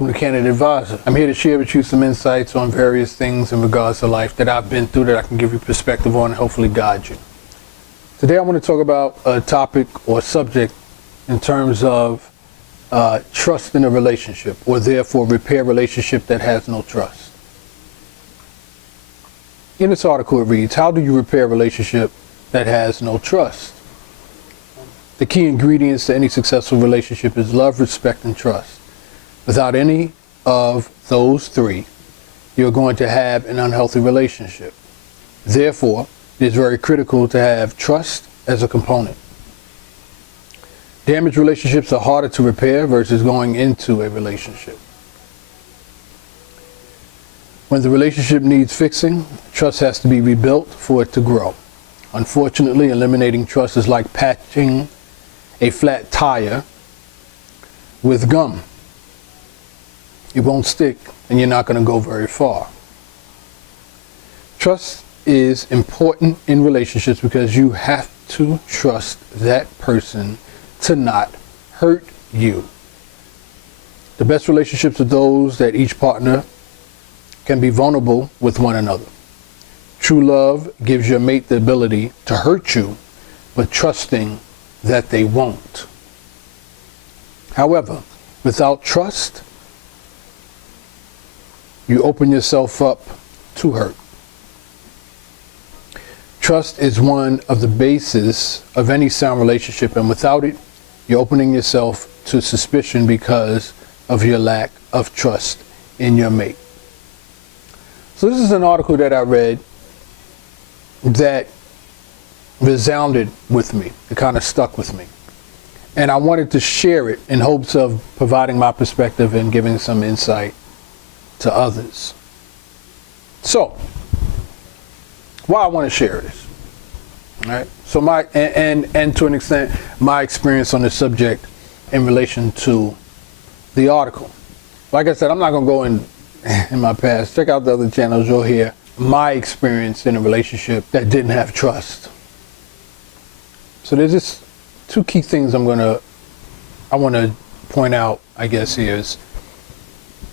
welcome to Candid Advisor. I'm here to share with you some insights on various things in regards to life that I've been through that I can give you perspective on and hopefully guide you. Today I want to talk about a topic or subject in terms of trust in a relationship, or therefore repair a relationship that has no trust. In this article it reads, how do you repair a relationship that has no trust? The key ingredients to any successful relationship is love, respect, and trust. Without any of those three, you're going to have an unhealthy relationship. Therefore, it is very critical to have trust as a component. Damaged relationships are harder to repair versus going into a relationship. When the relationship needs fixing, trust has to be rebuilt for it to grow. Unfortunately, eliminating trust is like patching a flat tire with gum. It won't stick and you're not going to go very far. Trust is important in relationships because you have to trust that person to not hurt you. The best relationships are those that each partner can be vulnerable with one another. True love gives your mate the ability to hurt you, but trusting that they won't. However, without trust, you open yourself up to hurt. Trust is one of the bases of any sound relationship, and without it, you're opening yourself to suspicion because of your lack of trust in your mate. So this is an article that I read that resounded with me. It kind of stuck with me. And I wanted to share it in hopes of providing my perspective and giving some insight to others. So, why I want to share this, all right? So and to an extent, my experience on this subject in relation to the article. Like I said, I'm not going to go in my past. Check out the other channels. You'll hear my experience in a relationship that didn't have trust. So there's just two key things I want to point out, I guess, here is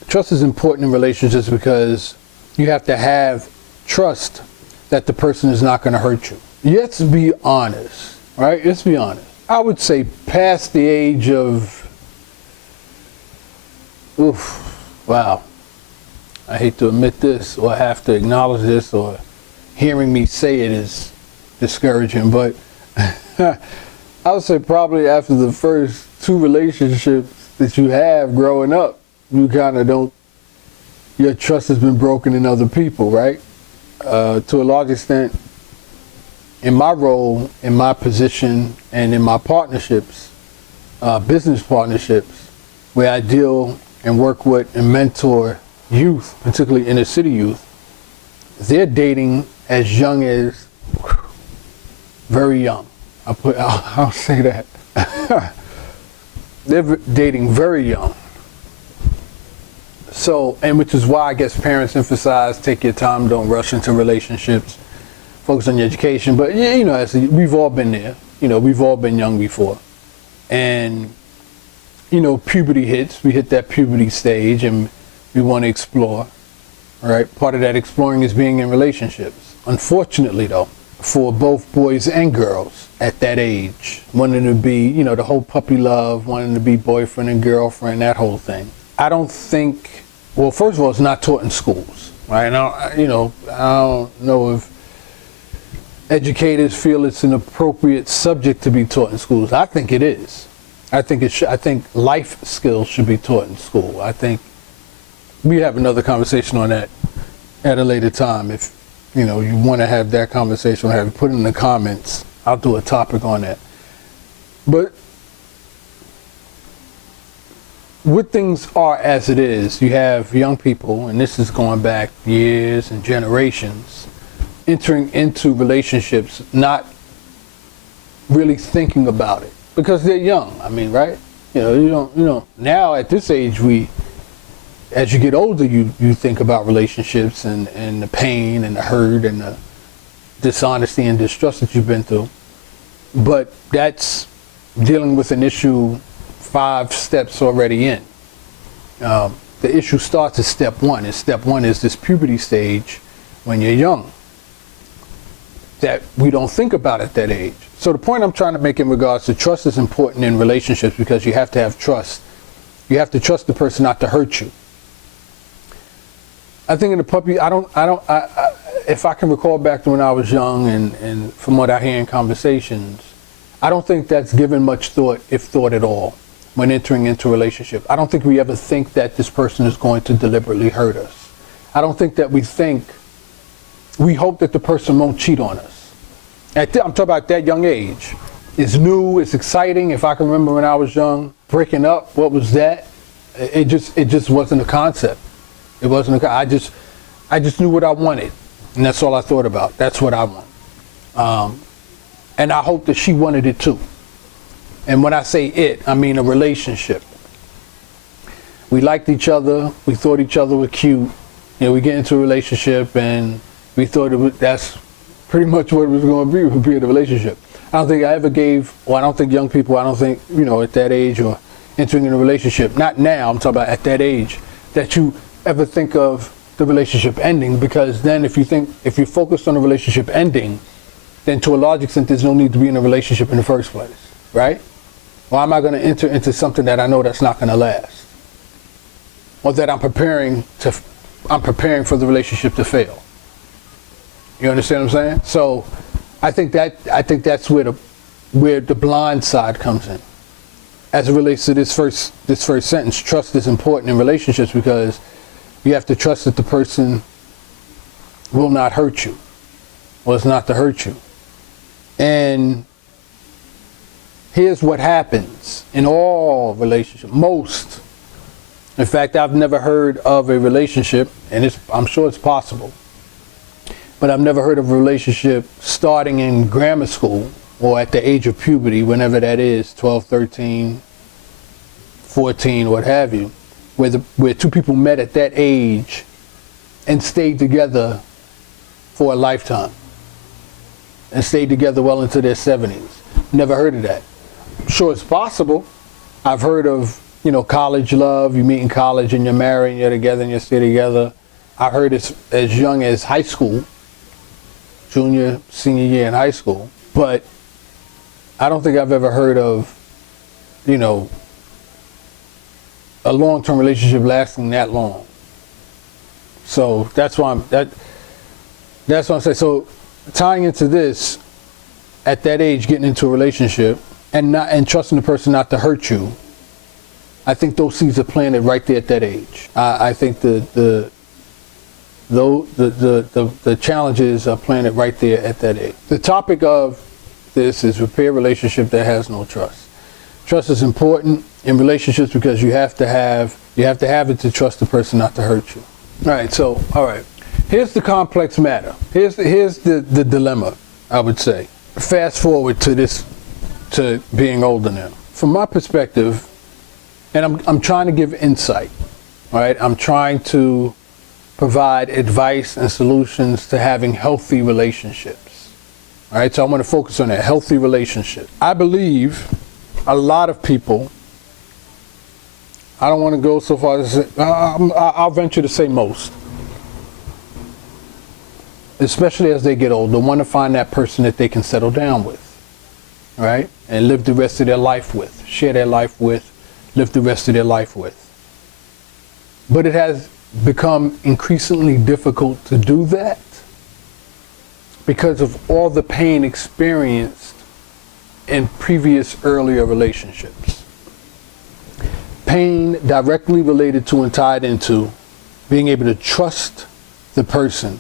trust is important in relationships because you have to have trust that the person is not going to hurt you. Let's be honest, right? Let's be honest. I would say past the age of, wow, I hate to admit this or have to acknowledge this, or hearing me say it is discouraging, but I would say probably after the first two relationships that you have growing up, you kind of don't, your trust has been broken in other people, right? To a large extent, in my role, in my position, and in my partnerships, business partnerships, where I deal and work with and mentor youth, particularly inner city youth, they're dating as young as, very young. I'll say that. They're dating very young. So, and which is why I guess parents emphasize take your time, don't rush into relationships, focus on your education. But yeah, you know, we've all been there. You know, we've all been young before. And, you know, puberty hits. We hit that puberty stage and we want to explore. All right. Part of that exploring is being in relationships. Unfortunately, though, for both boys and girls at that age, wanting to be, you know, the whole puppy love, wanting to be boyfriend and girlfriend, that whole thing. I don't think, well, first of all, it's not taught in schools, right? I don't know if educators feel it's an appropriate subject to be taught in schools. I think it is. I think life skills should be taught in school. I think we have another conversation on that at a later time. If you know you want to have that conversation, have it put in the comments. I'll do a topic on that. But what things are as it is, you have young people, and this is going back years and generations, entering into relationships not really thinking about it because they're young. I mean, right? You know, now at this age, as you get older, you think about relationships and the pain and the hurt and the dishonesty and distrust that you've been through. But that's dealing with an issue 5 steps already in. the issue starts at step one. And step one is this puberty stage when you're young that we don't think about at that age. So the point I'm trying to make in regards to trust is important in relationships because you have to have trust. You have to trust the person not to hurt you. I think in the puppy, if I can recall back to when I was young and from what I hear in conversations, I don't think that's given much thought, if thought at all, when entering into a relationship. I don't think we ever think that this person is going to deliberately hurt us. I don't think that we hope that the person won't cheat on us. I'm talking about that young age. It's new, it's exciting. If I can remember when I was young, breaking up, what was that? It just wasn't a concept. It wasn't I just knew what I wanted. And that's all I thought about. That's what I want. And I hope that she wanted it too. And when I say it, I mean a relationship. We liked each other. We thought each other were cute. You know, we get into a relationship and we thought that's pretty much what it was going to be, would be in a relationship. I don't think I ever gave, or I don't think young people, I don't think, you know, at that age or entering in a relationship, not now, I'm talking about at that age, that you ever think of the relationship ending, because then if you're focused on a relationship ending, then to a large extent there's no need to be in a relationship in the first place, right? Why am I going to enter into something that I know that's not going to last? Or that I'm preparing for the relationship to fail. You understand what I'm saying? So I think that's where the blind side comes in. As it relates to this first sentence, trust is important in relationships because you have to trust that the person will not hurt you, or is not to hurt you. And here's what happens in all relationships. Most, in fact, I've never heard of a relationship, and I'm sure it's possible, but I've never heard of a relationship starting in grammar school or at the age of puberty, whenever that is, 12, 13, 14, what have you, where two people met at that age and stayed together for a lifetime and stayed together well into their 70s. Never heard of that. I'm sure it's possible. I've heard of, you know, college love. You meet in college and you're married and you're together and you stay together. I heard it's as young as high school, junior, senior year in high school. But I don't think I've ever heard of, you know, a long-term relationship lasting that long. So that's why I'm saying. So tying into this, at that age, getting into a relationship and trusting the person not to hurt you, I think those seeds are planted right there at that age. I think the challenges are planted right there at that age. The topic of this is repair a relationship that has no trust. Trust is important in relationships because you have to have it to trust the person not to hurt you. All right. Here's the complex matter. Here's the dilemma, I would say. Fast forward to being older now. From my perspective, and I'm trying to give insight, all right? I'm trying to provide advice and solutions to having healthy relationships. All right, so I want to focus on that, healthy relationship. I believe a lot of people, I don't want to go so far as to say, I'll venture to say most, especially as they get older, want to find that person that they can settle down with, right? And live the rest of their life with, share their life with, live the rest of their life with. But it has become increasingly difficult to do that because of all the pain experienced in previous earlier relationships. Pain directly related to and tied into being able to trust the person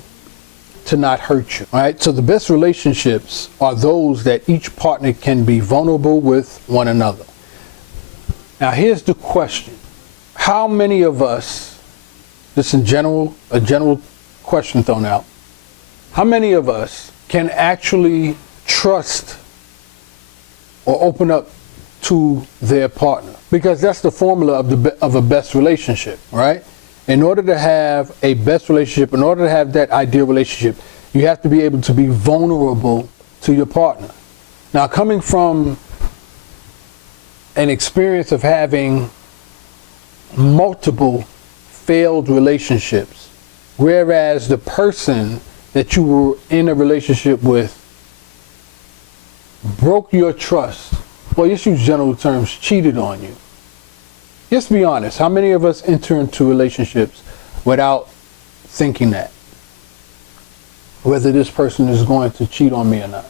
to not hurt you. All right, so the best relationships are those that each partner can be vulnerable with one another. Now here's the question. How many of us, just in general, a general question thrown out, how many of us can actually trust or open up to their partner? Because that's the formula of a best relationship, right? In order to have a best relationship, in order to have that ideal relationship, you have to be able to be vulnerable to your partner. Now, coming from an experience of having multiple failed relationships, whereas the person that you were in a relationship with broke your trust, well, just use general terms, cheated on you. Just be honest. How many of us enter into relationships without thinking that? Whether this person is going to cheat on me or not.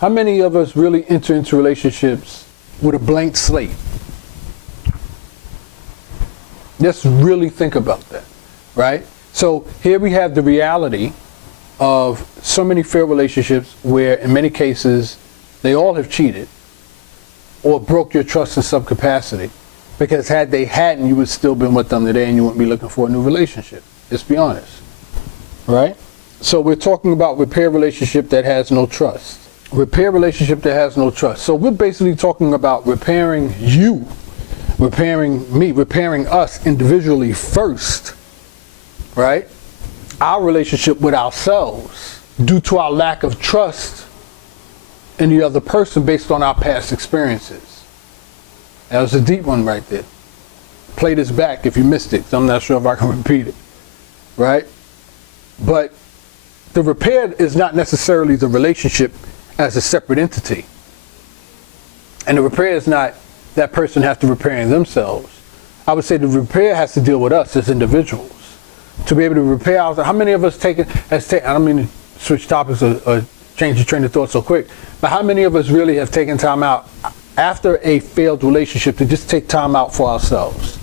How many of us really enter into relationships with a blank slate? Just really think about that, right? So here we have the reality of so many failed relationships where in many cases they all have cheated or broke your trust in some capacity, because had they hadn't, you would still been with them today and you wouldn't be looking for a new relationship. Let's be honest, right? So we're talking about repair relationship that has no trust. Repair relationship that has no trust. So we're basically talking about repairing you, repairing me, repairing us individually first, right? Our relationship with ourselves due to our lack of trust in the other person based on our past experiences. That was a deep one right there. Play this back if you missed it, 'cause I'm not sure if I can repeat it, right? But the repair is not necessarily the relationship as a separate entity. And the repair is not that person has to repair themselves. I would say the repair has to deal with us as individuals. To be able to repair ourselves. How many of us I don't mean to switch topics or change the train of thought so quick, but how many of us really have taken time out after a failed relationship to just take time out for ourselves?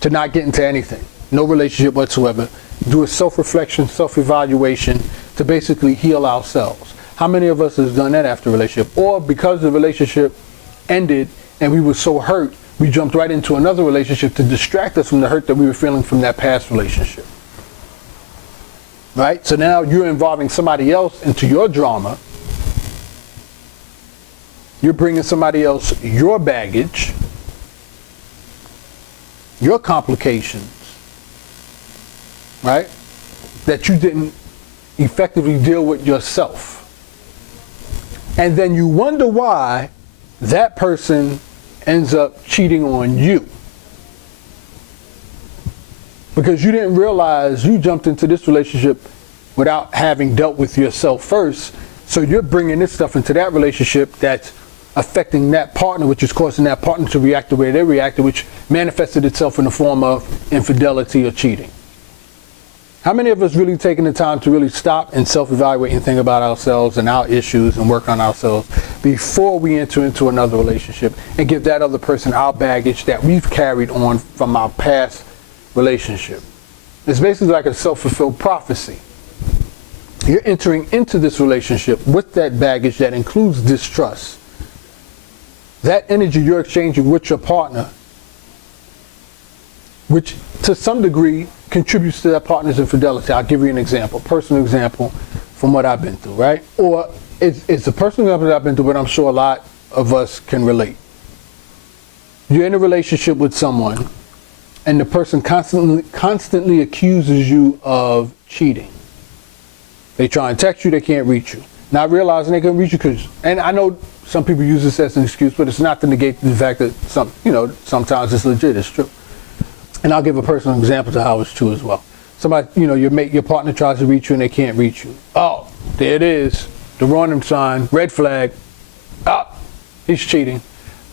To not get into anything, no relationship whatsoever, do a self-reflection, self-evaluation to basically heal ourselves. How many of us has done that after a relationship? Or because the relationship ended and we were so hurt, we jumped right into another relationship to distract us from the hurt that we were feeling from that past relationship. Right? So now you're involving somebody else into your drama. You're bringing somebody else your baggage, your complications, right? That you didn't effectively deal with yourself. And then you wonder why that person ends up cheating on you. Because you didn't realize you jumped into this relationship without having dealt with yourself first. So you're bringing this stuff into that relationship that's affecting that partner, which is causing that partner to react the way they reacted, which manifested itself in the form of infidelity or cheating. How many of us really taking the time to really stop and self-evaluate and think about ourselves and our issues and work on ourselves before we enter into another relationship and give that other person our baggage that we've carried on from our past relationship? It's basically like a self-fulfilled prophecy. You're entering into this relationship with that baggage that includes distrust. That energy you're exchanging with your partner, which to some degree contributes to that partner's infidelity. I'll give you an example, personal example from what I've been through, right? Or it's a personal example that I've been through, but I'm sure a lot of us can relate. You're in a relationship with someone and the person constantly accuses you of cheating. They try and text you, they can't reach you. Not realizing they can't reach you because, and I know some people use this as an excuse, but it's not to negate the fact that sometimes it's legit, it's true. And I'll give a personal example to how it's true as well. Somebody, your partner tries to reach you and they can't reach you. Oh, there it is. The warning sign, red flag. He's cheating.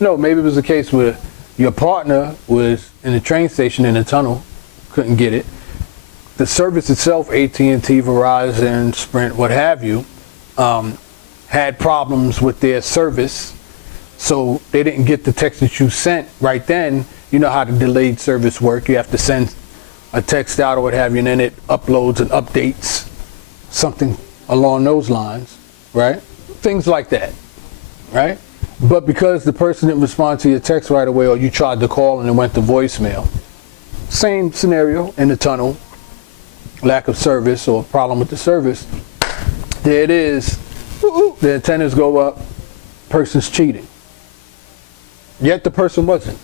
No, maybe it was a case where your partner was in the train station in a tunnel, couldn't get it. The service itself, AT&T, Verizon, Sprint, what have you, had problems with their service. So they didn't get the text that you sent right then. You know how the delayed service work. You have to send a text out or what have you, and then it uploads and updates something along those lines, right? Things like that, right? But because the person didn't respond to your text right away, or you tried to call and it went to voicemail, same scenario in the tunnel, lack of service or problem with the service, there it is, the antennas go up, person's cheating. Yet the person wasn't.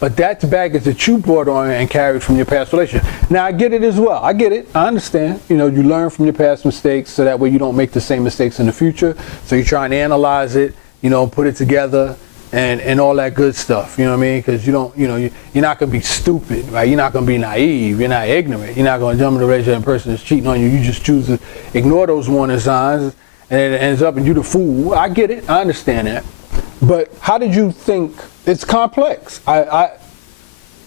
But that's baggage that you brought on and carried from your past relationship. Now, I get it as well. I get it. I understand. You learn from your past mistakes so that way you don't make the same mistakes in the future. So you try and analyze it, put it together, and all that good stuff, you know what I mean? Because you don't, you're not going to be stupid, right? You're not going to be naive. You're not ignorant. You're not going to jump in the relationship and the person is cheating on you. You just choose to ignore those warning signs, and it ends up in you the fool. I get it. I understand that. But how did you think? It's complex.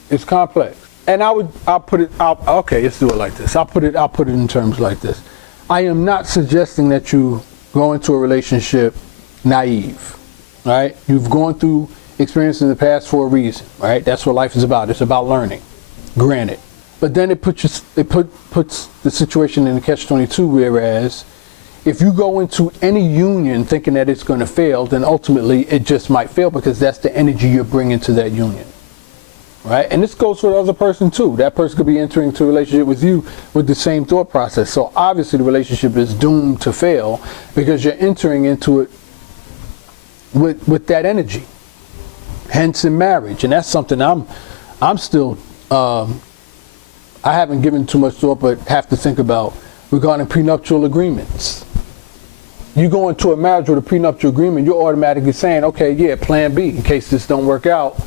It's complex. And okay, let's do it like this. I'll put it in terms like this. I am not suggesting that you go into a relationship naive. Right? You've gone through experience in the past for a reason, right? That's what life is about. It's about learning, granted. But then it puts the situation in a catch-22, whereas if you go into any union thinking that it's going to fail, then ultimately it just might fail because that's the energy you're bringing to that union, right? And this goes for the other person too. That person could be entering into a relationship with you with the same thought process. So obviously the relationship is doomed to fail because you're entering into it with that energy, hence in marriage. And that's something I'm still I haven't given too much thought, but have to think about regarding prenuptial agreements. You go into a marriage with a prenuptial agreement, you're automatically saying, okay, yeah, plan B, in case this don't work out,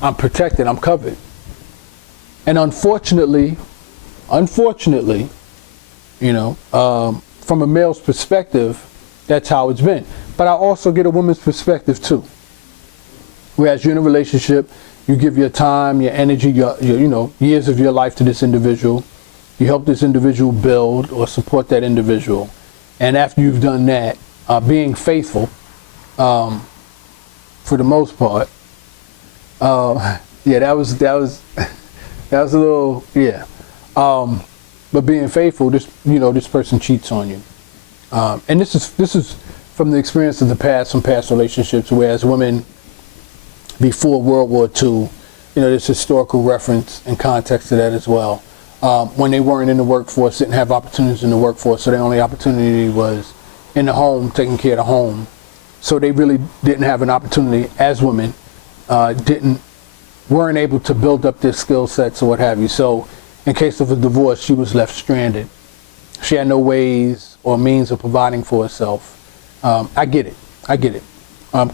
I'm protected, I'm covered. And unfortunately, from a male's perspective, that's how it's been. But I also get a woman's perspective too. Whereas you're in a relationship, you give your time, your energy, your years of your life to this individual. You help this individual build or support that individual. And after you've done that, being faithful, for the most part, that was a little, yeah. But being faithful, this person cheats on you. And this is from the experience of the past, from past relationships, whereas women before World War II, there's historical reference and context to that as well. When they weren't in the workforce, didn't have opportunities in the workforce, so their only opportunity was in the home, taking care of the home. So they really didn't have an opportunity as women, weren't able to build up their skill sets or what have you. So in case of a divorce, she was left stranded. She had no ways or means of providing for herself. I get it.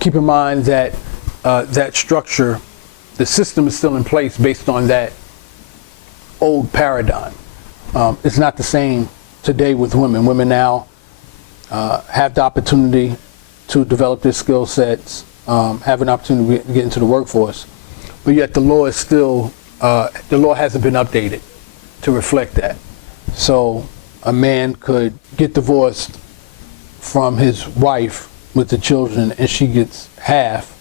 Keep in mind that that structure, the system is still in place based on that old paradigm. It's not the same today with women. Women now have the opportunity to develop their skill sets, have an opportunity to get into the workforce, but yet the law is still, the law hasn't been updated to reflect that. So a man could get divorced from his wife with the children and she gets half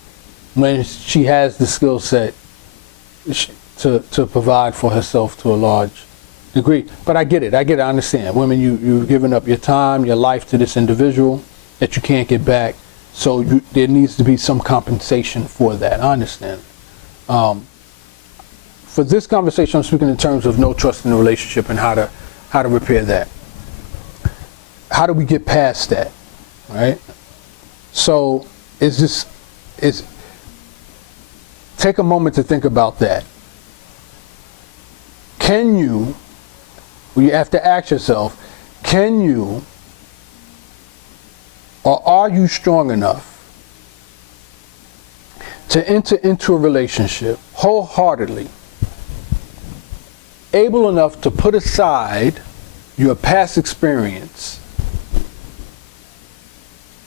when she has the skill set to provide for herself to a large degree. But I get it, I understand. Women, you've given up your time, your life to this individual that you can't get back, so there needs to be some compensation for that. I understand. For this conversation, I'm speaking in terms of no trust in the relationship and how to repair that. How do we get past that, right? So take a moment to think about that. You have to ask yourself, can you or are you strong enough to enter into a relationship wholeheartedly, able enough to put aside your past experience,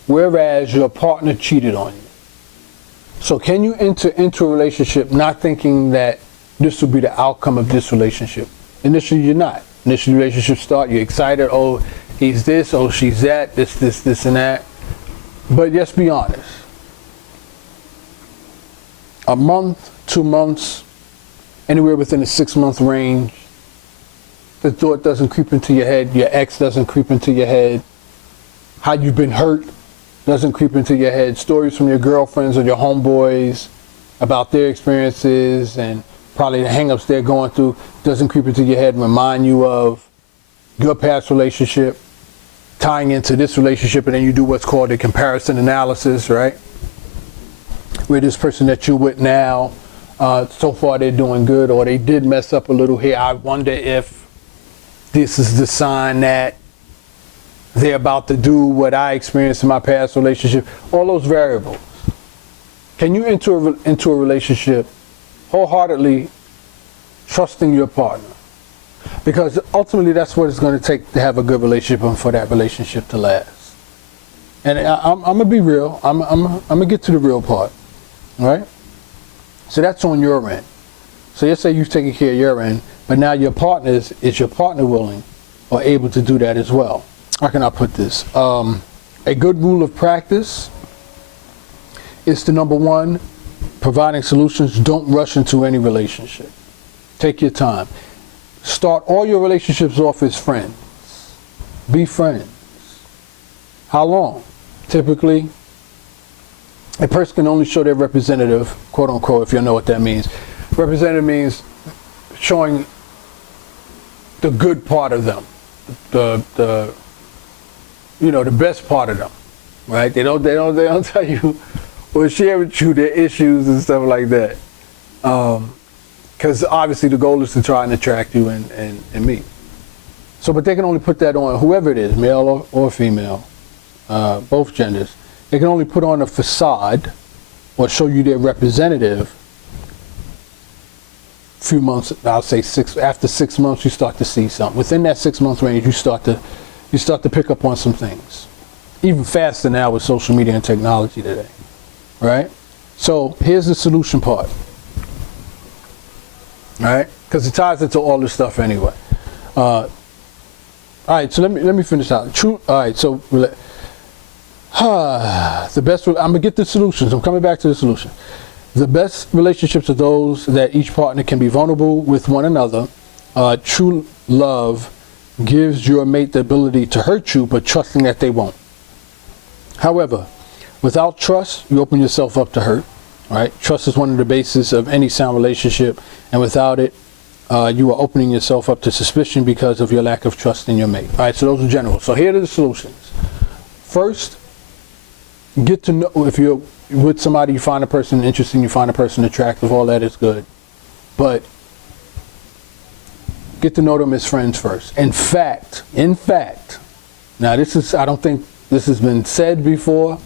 whereas your partner cheated on you? So can you enter into a relationship not thinking that this will be the outcome of this relationship? Initially, you're not. Initially, relationships start, you're excited, oh, he's this, oh, she's that, this, and that. But let's be honest. A month, 2 months, anywhere within a 6-month range, the thought doesn't creep into your head, your ex doesn't creep into your head, how you've been hurt doesn't creep into your head, stories from your girlfriends or your homeboys about their experiences and probably the hang-ups they're going through doesn't creep into your head and remind you of your past relationship, tying into this relationship, and then you do what's called a comparison analysis, right? Where this person that you're with now, so far they're doing good, or they did mess up a little here. I wonder if this is the sign that they're about to do what I experienced in my past relationship. All those variables. Can you enter into a relationship wholeheartedly trusting your partner? Because ultimately that's what it's going to take to have a good relationship and for that relationship to last. And I'm going to be real. I'm going to get to the real part. All right? So that's on your end. So let's say you've taken care of your end, but now your partner is your partner willing or able to do that as well? How can I put this? A good rule of practice is to, number one, providing solutions. Don't rush into any relationship. Take your time. Start all your relationships off as friends. Be friends. How long? Typically, a person can only show their representative, quote unquote, if you know what that means. Representative means showing the good part of them, the best part of them, right? They don't tell you or share with you their issues and stuff like that. Because obviously the goal is to try and attract you and meet. So, but they can only put that on, whoever it is, male or female, both genders. They can only put on a facade or show you their representative few months, I'll say after 6 months you start to see something. Within that 6 month range you start to pick up on some things. Even faster now with social media and technology today. Right? So here's the solution part. Right? Because it ties into all this stuff anyway. All right, so let me finish out. All right, so the best. I'm gonna get the solutions. I'm coming back to the solution. The best relationships are those that each partner can be vulnerable with one another. True love gives your mate the ability to hurt you, but trusting that they won't. However, without trust, you open yourself up to hurt. Right? Trust is one of the bases of any sound relationship, and without it, you are opening yourself up to suspicion because of your lack of trust in your mate. All right, so those are general. So here are the solutions. First, get to know, if you're with somebody, you find a person interesting, you find a person attractive, all that is good. But get to know them as friends first. In fact, now this is, I don't think this has been said before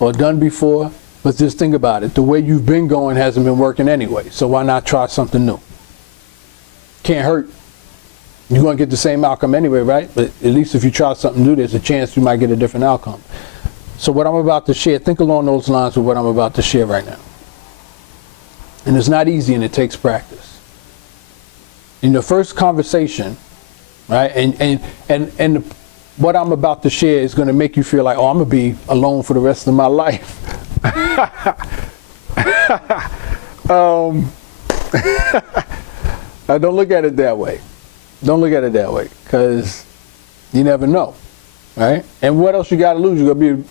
or done before, but just think about it. The way you've been going hasn't been working anyway, so why not try something new? Can't hurt. You're going to get the same outcome anyway, right? But at least if you try something new, there's a chance you might get a different outcome. So what I'm about to share, think along those lines with what I'm about to share right now. And it's not easy and it takes practice. In the first conversation, right, and what I'm about to share is going to make you feel like, oh, I'm going to be alone for the rest of my life. Don't look at it that way. Don't look at it that way, because you never know, right? And what else you got to lose? You're going to be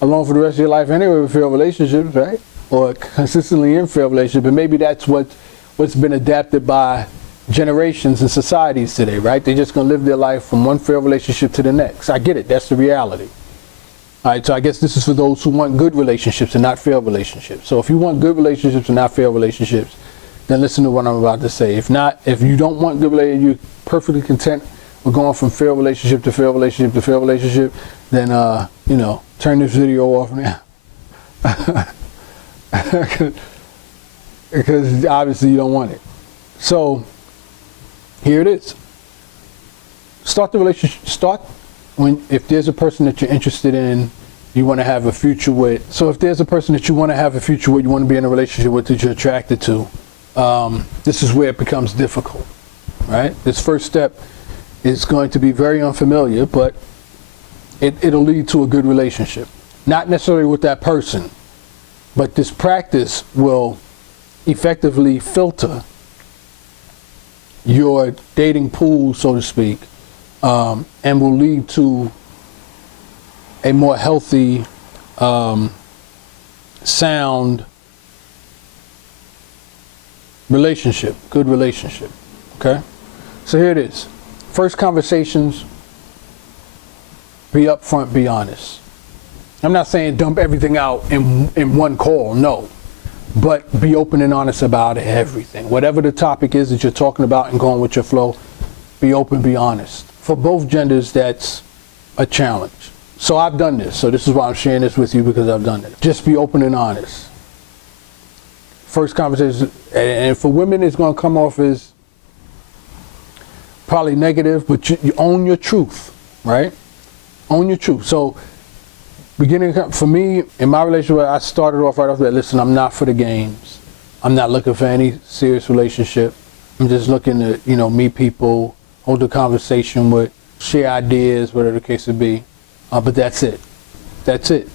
alone for the rest of your life anyway with failed relationships, right? Or consistently in failed relationships. And maybe that's what's been adapted by generations and societies today, right? They're just going to live their life from one failed relationship to the next. I get it. That's the reality. All right, so I guess this is for those who want good relationships and not failed relationships. So if you want good relationships and not failed relationships, then listen to what I'm about to say. If not, if you don't want good relationships, you're perfectly content with going from failed relationship to failed relationship to failed relationship, then, turn this video off now. Because obviously you don't want it. So, here it is. Start the relationship, if there's a person that you're interested in, you want to have a future with. So if there's a person that you want to have a future with, you want to be in a relationship with, that you're attracted to, this is where it becomes difficult, right? This first step is going to be very unfamiliar, but it'll lead to a good relationship. Not necessarily with that person, but this practice will effectively filter your dating pool, so to speak, and will lead to a more healthy, sound relationship, good relationship, okay? So here it is. First conversations, be upfront, be honest. I'm not saying dump everything out in one call, no. But be open and honest about everything. Whatever the topic is that you're talking about and going with your flow, be open, be honest. For both genders, that's a challenge. So I've done this. So this is why I'm sharing this with you, because I've done it. Just be open and honest. first conversation, and for women it's going to come off as probably negative, but you own your truth, right? Own your truth. So for me, in my relationship, I started off right off that, listen, I'm not for the games. I'm not looking for any serious relationship. I'm just looking to, meet people, hold a conversation with, share ideas, whatever the case would be. But that's it. That's it.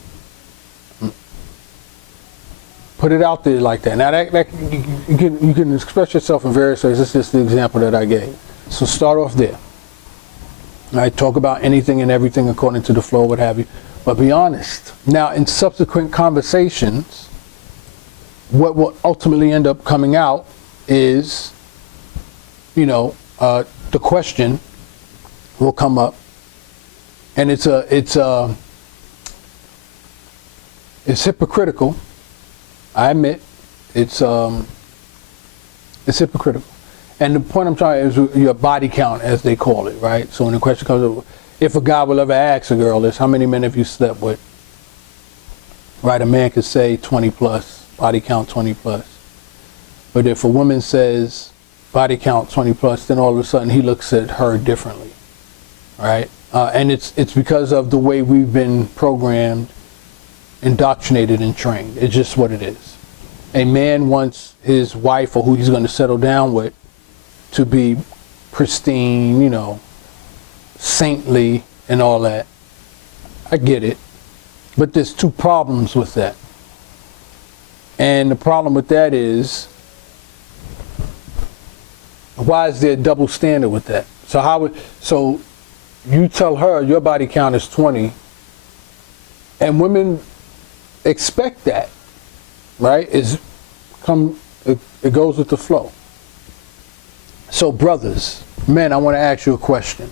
Put it out there like that. Now, you can express yourself in various ways. This is just the example that I gave. So start off there. All right, talk about anything and everything according to the flow, what have you. But be honest. Now, in subsequent conversations, what will ultimately end up coming out is, the question will come up, and it's hypocritical. I admit, it's hypocritical. And the point I'm trying is your body count, as they call it, right? So when the question comes up, if a guy will ever ask a girl this, how many men have you slept with? Right, a man could say 20 plus, body count 20 plus. But if a woman says body count 20 plus, then all of a sudden he looks at her differently, right? And it's because of the way we've been programmed, indoctrinated, and trained. It's just what it is. A man wants his wife or who he's going to settle down with to be pristine, saintly and all that. I get it. But there's two problems with that. And the problem with that is, why is there a double standard with that? So you tell her your body count is 20, and women expect that, right? It goes with the flow. So brothers, men, I want to ask you a question.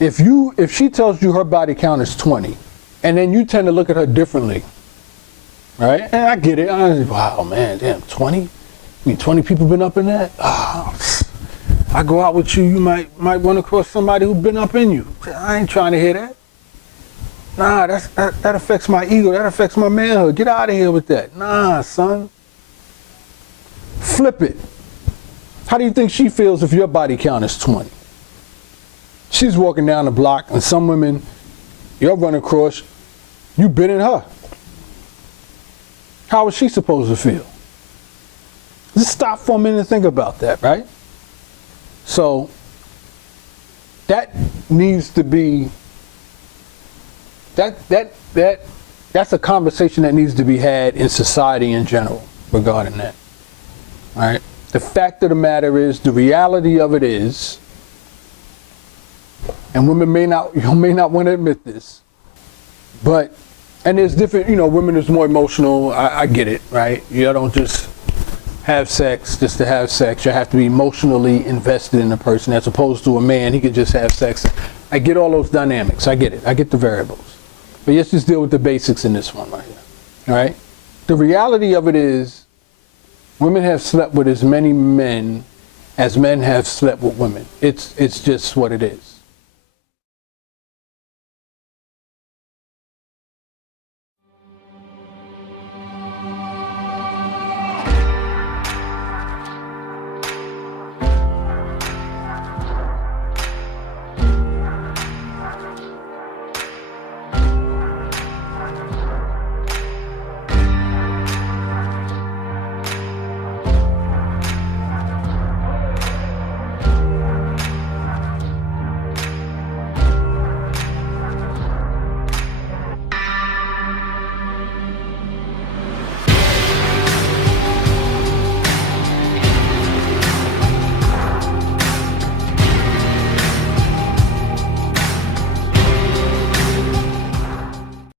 If she tells you her body count is 20, and then you tend to look at her differently, right? And I get it. Wow, man, damn, 20? I mean, 20 people been up in that? Oh, I go out with you, you might run across somebody who's been up in you. I ain't trying to hear that. Nah, that affects my ego. That affects my manhood. Get out of here with that. Nah, son. Flip it. How do you think she feels if your body count is 20? She's walking down the block, and some women, you're running across, you been in her. How is she supposed to feel? Just stop for a minute and think about that, right? So that needs to be, that's a conversation that needs to be had in society in general regarding that. All right. The fact of the matter is, the reality of it is, and women may not want to admit this, but, and there's different, women is more emotional. I get it, right? You don't just have sex just to have sex. You have to be emotionally invested in a person, as opposed to a man, he could just have sex. I get all those dynamics. I get it. I get the variables. But let's just deal with the basics in this one right here. All right? The reality of it is, women have slept with as many men as men have slept with women. It's just what it is.